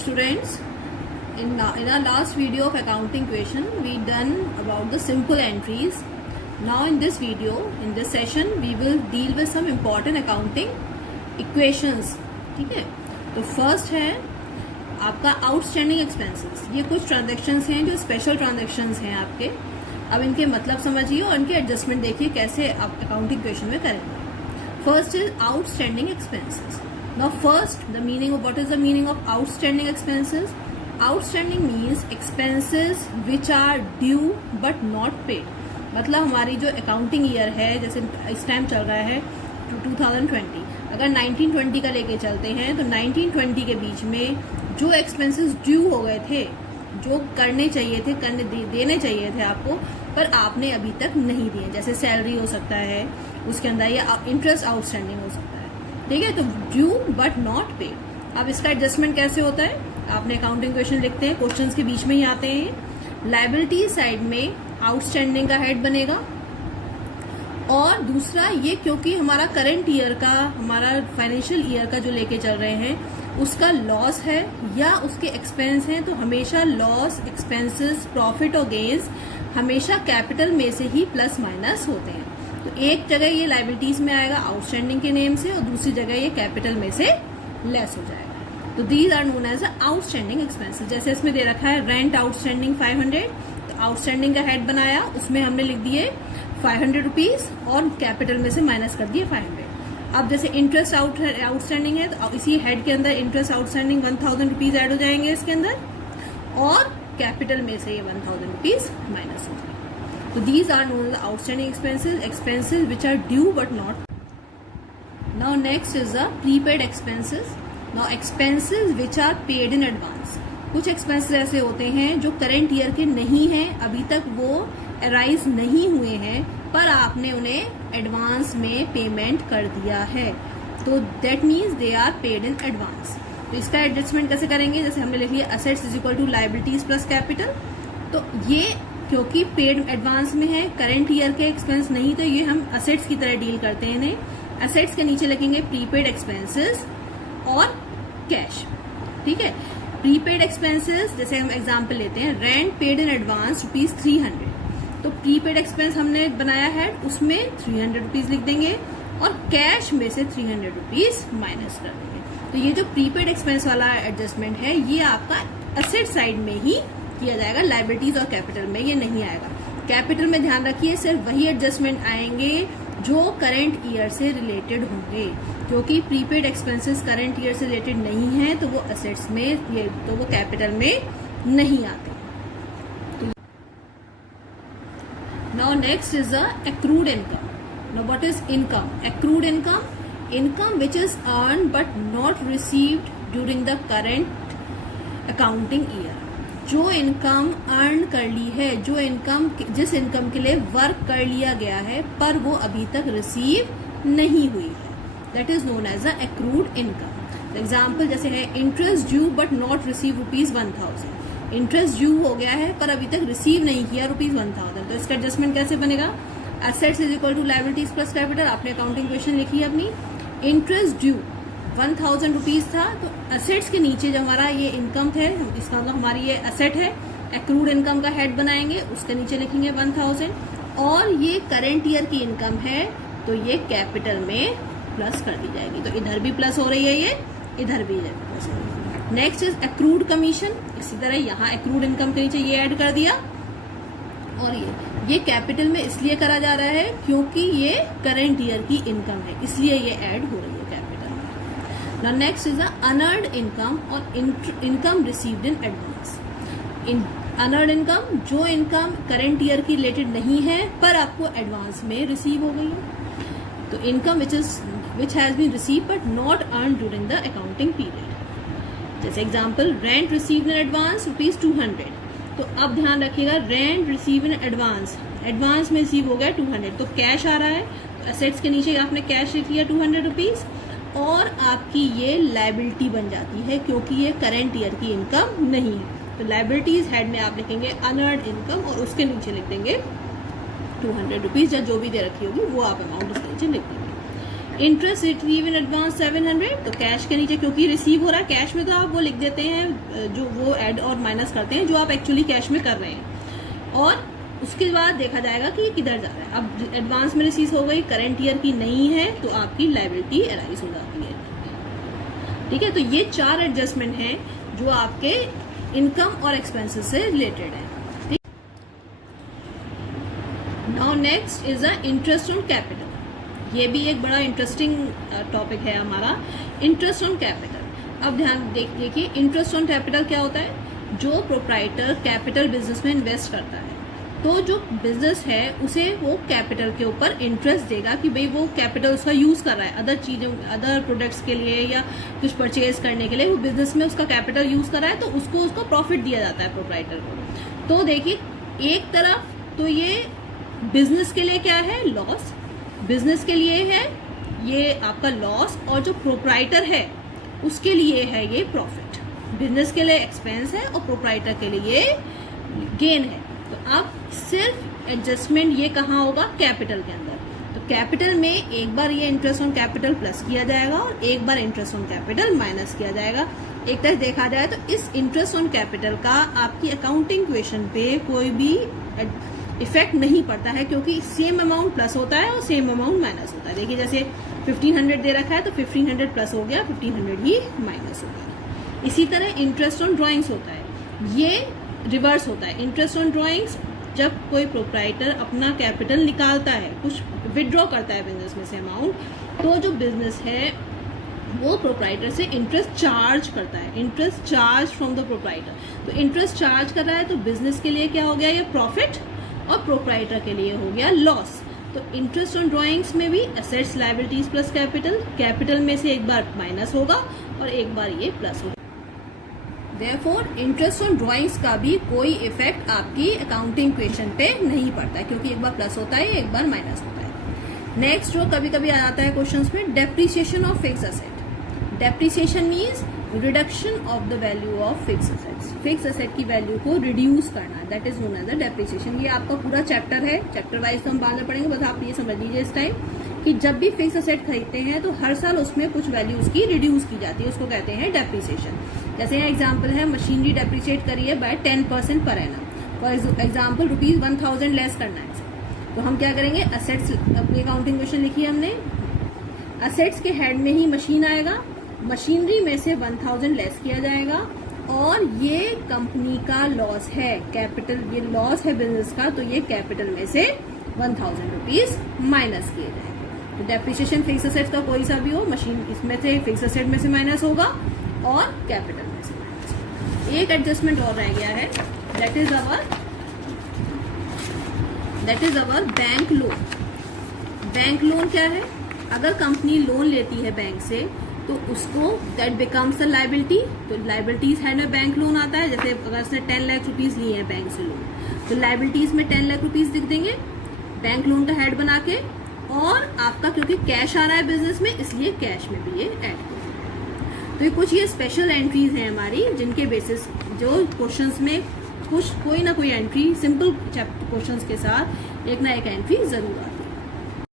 students, in our last video of accounting question we done about the simple entries. Now in this video, in this session we will deal with some important accounting equations. ठीक है, तो first है आपका outstanding expenses. ये कुछ transactions हैं जो special transactions हैं आपके. अब इनके मतलब समझिए और इनके एडजस्टमेंट देखिए कैसे आप अकाउंटिंग इक्वेशन में करेंगे. First is outstanding expenses. Now first, what is the meaning of outstanding expenses? Outstanding means expenses which are due but not paid. मतलब हमारी जो अकाउंटिंग ईयर है, जैसे इस टाइम चल रहा है 2020, अगर 1920 का लेके चलते हैं तो 1920 के बीच में जो एक्सपेंसेस ड्यू हो गए थे, जो करने चाहिए थे, देने चाहिए थे आपको, पर आपने अभी तक नहीं दिए, जैसे सैलरी हो सकता है उसके अंदर, या इंटरेस्ट आउटस्टैंडिंग हो सकता है. ठीक है, तो ड्यू बट नॉट पेड. अब इसका एडजस्टमेंट कैसे होता है? आपने अकाउंटिंग क्वेश्चन लिखते हैं, क्वेश्चंस के बीच में ही आते हैं. लायबिलिटी साइड में आउटस्टैंडिंग का हेड बनेगा, और दूसरा ये क्योंकि हमारा करंट ईयर का, हमारा फाइनेंशियल ईयर का जो लेके चल रहे हैं उसका लॉस है या उसके एक्सपेंस हैं, तो हमेशा लॉस, एक्सपेंसेस, प्रॉफिट और गेन्स हमेशा कैपिटल में से ही प्लस माइनस होते हैं. तो एक जगह ये लायबिलिटीज में आएगा आउटस्टैंडिंग के नेम से, और दूसरी जगह ये कैपिटल में से लेस हो जाएगा. तो these are known as outstanding expenses. जैसे इसमें दे रखा है रेंट आउटस्टैंडिंग 500, तो आउटस्टैंडिंग का हेड बनाया, उसमें हमने लिख दिए 500 रुपीज और कैपिटल में से माइनस कर दिए 500. अब जैसे इंटरेस्ट आउटस्टैंडिंग है तो इसी हेड के अंदर इंटरेस्ट आउटस्टैंडिंग 1000 रुपीज एड हो जाएंगे इसके अंदर, और कैपिटल में से ये 1000 रुपीज माइनस हो जाएंगे. So these are known as outstanding expenses which are due but not. Now next is the prepaid expenses. Now expenses which are paid in advance. कुछ expenses ऐसे होते हैं जो current year के नहीं हैं, अभी तक वो arise नहीं हुए हैं, पर आपने उन्हें advance में payment कर दिया है, तो that means they are paid in advance. तो इसका adjustment कैसे करेंगे? जैसे हमने लिख लिया assets is equal to liabilities plus capital. तो ये क्योंकि पेड एडवांस में है, करंट ईयर के एक्सपेंस नहीं, तो ये हम असेट्स की तरह डील करते हैं इन्हें. असेट्स के नीचे लिखेंगे प्रीपेड एक्सपेंसेस और कैश. ठीक है, प्रीपेड एक्सपेंसेस जैसे हम एग्जांपल लेते हैं, रेंट पेड इन एडवांस ₹300, तो प्रीपेड एक्सपेंस हमने बनाया है, उसमें 300 रुपीज लिख देंगे और कैश में से 300 रुपीज माइनस कर देंगे. तो ये जो प्रीपेड एक्सपेंस वाला एडजस्टमेंट है ये आपका असेट साइड में ही किया जाएगा, लायबिलिटीज और कैपिटल में ये नहीं आएगा. कैपिटल में ध्यान रखिए सिर्फ वही एडजस्टमेंट आएंगे जो करंट ईयर से रिलेटेड होंगे, क्योंकि प्रीपेड एक्सपेंसेस करंट ईयर से रिलेटेड नहीं है तो वो असेट्स में, ये तो वो कैपिटल में नहीं आते. Now next is the accrued income. Now what is income? Accrued income, income which is earn but not received during the current accounting year. जो इनकम अर्न कर ली है, जो इनकम, जिस इनकम के लिए वर्क कर लिया गया है पर वो अभी तक रिसीव नहीं हुई है, that is known as a accrued income. Example जैसे है interest due but not receive ₹1000. Interest due हो गया है पर अभी तक रिसीव नहीं किया ₹1000, तो इसका एडजस्टमेंट कैसे बनेगा? Assets is equal to liabilities plus capital. आपने अकाउंटिंग क्वेश्चन लिखी है अपनी, इंटरेस्ट ड्यू 1000 रुपीज था, तो असेट्स के नीचे जो हमारा ये इनकम थे, इसका मतलब हमारी ये असेट है, एक्रूड इनकम का हेड बनाएंगे, उसके नीचे लिखेंगे 1000, और ये करंट ईयर की इनकम है तो ये कैपिटल में प्लस कर दी जाएगी. तो इधर भी प्लस हो रही है, ये इधर भी प्लस हो रही है. Next is accrued commission. इसी तरह यहाँ एक्रूड इनकम के नीचे ये ऐड कर दिया, और ये कैपिटल में इसलिए करा जा रहा है क्योंकि ये करंट ईयर की इनकम है, इसलिए ये ऐड हो रही है capital. Now next is the unearned income और income received in advance. unearned income, जो इनकम करंट ईयर की रिलेटेड नहीं है पर आपको एडवांस में रिसीव हो गई है, तो income which has been received but not earned during the accounting period. जैसे example rent received in advance ₹200, तो अब ध्यान रखिएगा rent receive in advance, advance में रिसीव हो गया 200, तो कैश आ रहा है, तो असेट्स के नीचे आपने कैश लिख लिया 200 रुपीज, और आपकी ये लायबिलिटी बन जाती है क्योंकि ये करंट ईयर की इनकम नहीं है. तो लायबिलिटीज हेड में आप लिखेंगे अनअर्न्ड इनकम और उसके नीचे लिख देंगे 200 रुपीज, या जो भी दे रखी होगी वो आप अमाउंट उसके नीचे लिख देंगे. इंटरेस्ट रिसीव इन एडवांस 700, तो कैश के नीचे क्योंकि रिसीव हो रहा है कैश में, तो आप वो लिख देते हैं जो वो ऐड और माइनस करते हैं जो आप एक्चुअली कैश में कर रहे हैं, और उसके बाद देखा जाएगा कि ये किधर जा रहा है। अब एडवांस में रिसीव हो गई, करंट ईयर की नहीं है, तो आपकी लायबिलिटी अराइज हो जाती है। ठीक है, तो ये 4 एडजस्टमेंट हैं जो आपके इनकम और एक्सपेंसेस से रिलेटेड है। ठीक, now next is the interest on capital. ये भी एक बड़ा इंटरेस्टिंग टॉपिक है हमारा, इंटरेस्ट ऑन कैपिटल। अब ध्यान देखिए, इंटरेस्ट ऑन कैपिटल क्या होता है? जो प्रोप्राइटर कैपिटल बिजनेस में इन्वेस्ट करता है, तो जो बिजनेस है उसे वो कैपिटल के ऊपर इंटरेस्ट देगा कि भाई वो कैपिटल उसका यूज कर रहा है अदर चीजों, अदर प्रोडक्ट्स के लिए या कुछ परचेज करने के लिए, वो बिजनेस में उसका कैपिटल यूज कर रहा है, तो उसको उसका प्रॉफिट दिया जाता है प्रोप्राइटर को। तो देखिए, एक तरफ तो ये बिजनेस के लिए क्या है? लॉस। बिजनेस के लिए है ये आपका लॉस, और जो प्रोप्राइटर है उसके लिए है ये प्रॉफिट। बिजनेस के लिए एक्सपेंस है और प्रोप्राइटर के लिए गेन है। तो अब सिर्फ एडजस्टमेंट ये कहाँ होगा? कैपिटल के अंदर। तो कैपिटल में एक बार ये इंटरेस्ट ऑन कैपिटल प्लस किया जाएगा और एक बार इंटरेस्ट ऑन कैपिटल माइनस किया जाएगा। एक तरह देखा जाए तो इस इंटरेस्ट ऑन कैपिटल का आपकी अकाउंटिंग इक्वेशन पे कोई भी इफेक्ट नहीं पड़ता है, क्योंकि सेम अमाउंट प्लस होता है और सेम अमाउंट माइनस होता है। देखिए, जैसे 1500 दे रखा है तो 1500 प्लस हो गया, 1500 ही माइनस हो गया। इसी तरह इंटरेस्ट ऑन ड्रॉइंग्स होता है, ये रिवर्स होता है। इंटरेस्ट ऑन ड्रॉइंग्स जब कोई प्रोप्राइटर अपना कैपिटल निकालता है, कुछ विड्रॉ करता है बिजनेस में से अमाउंट, तो जो बिजनेस है वो प्रोप्राइटर से इंटरेस्ट चार्ज करता है, interest charge from the proprietor. तो इंटरेस्ट चार्ज कर रहा है, तो बिजनेस के लिए क्या हो गया? ये प्रॉफिट, और प्रोप्राइटर के लिए हो गया लॉस। तो इंटरेस्ट ऑन ड्रॉइंग्स में भी assets liabilities plus capital, capital में से एक बार माइनस होगा और एक बार ये प्लस होगा। देयरफॉर इंटरेस्ट ऑन ड्रॉइंग्स का भी कोई इफेक्ट आपकी अकाउंटिंग इक्वेशन पे नहीं पड़ता है, क्योंकि एक बार प्लस होता है एक बार माइनस होता है। नेक्स्ट जो कभी कभी आ जाता है क्वेश्चंस में, depreciation of fix asset. Depreciation means reduction of the value of fix assets. Fix asset की वैल्यू को रिड्यूस करना, that is known as the depreciation. ये आपका पूरा चैप्टर है, चैप्टर वाइज तो हम बाद में पढ़ेंगे, बस आप ये समझ लीजिए इस टाइम कि जब भी फिक्स एसेट खरीदते हैं तो हर साल उसमें कुछ वैल्यूज की रिड्यूस की जाती है, उसको कहते हैं डेप्रिसिएशन। जैसे यहाँ एग्जाम्पल है, मशीनरी डेप्रिशिएट करी है bye 10% per annum. For example ₹1000 less करना है, तो हम क्या करेंगे? असेट्स, अपनी अकाउंटिंग क्वेश्चन लिखी है हमने, असेट्स के हेड में ही मशीन आएगा, मशीनरी में से 1000 लेस किया जाएगा, और ये कंपनी का लॉस है, कैपिटल, ये लॉस है बिजनेस का, तो ये कैपिटल में से 1000 रुपीज माइनस किए जाएंगे। तो डेप्रिसिएशन फिक्स एसेट का कोई सा भी हो, मशीन इसमें से फिक्स एसेट में से माइनस होगा और कैपिटल में से माइनस होगा। एक एडजस्टमेंट और रह गया है, that is our bank loan. Bank loan क्या है? अगर कंपनी लोन लेती है बैंक से तो उसको दैट बिकम्स अ लायबिलिटी। तो लायबिलिटीज हेड में बैंक लोन आता है। जैसे अगर उसने 10 लाख रुपीज लिए हैं बैंक से लोन, तो लायबिलिटीज में 10 लाख रुपीज दिख देंगे बैंक लोन का हेड बना के, और आपका क्योंकि कैश आ रहा है बिजनेस में, इसलिए कैश में भी ये ऐड करेंगे। तो ये कुछ ये स्पेशल एंट्रीज हैं हमारी, जिनके बेसिस जो क्वेश्चंस में कुछ कोई ना कोई एंट्री सिंपल क्वेश्चंस के साथ एक ना एक एंट्री जरूर आती है।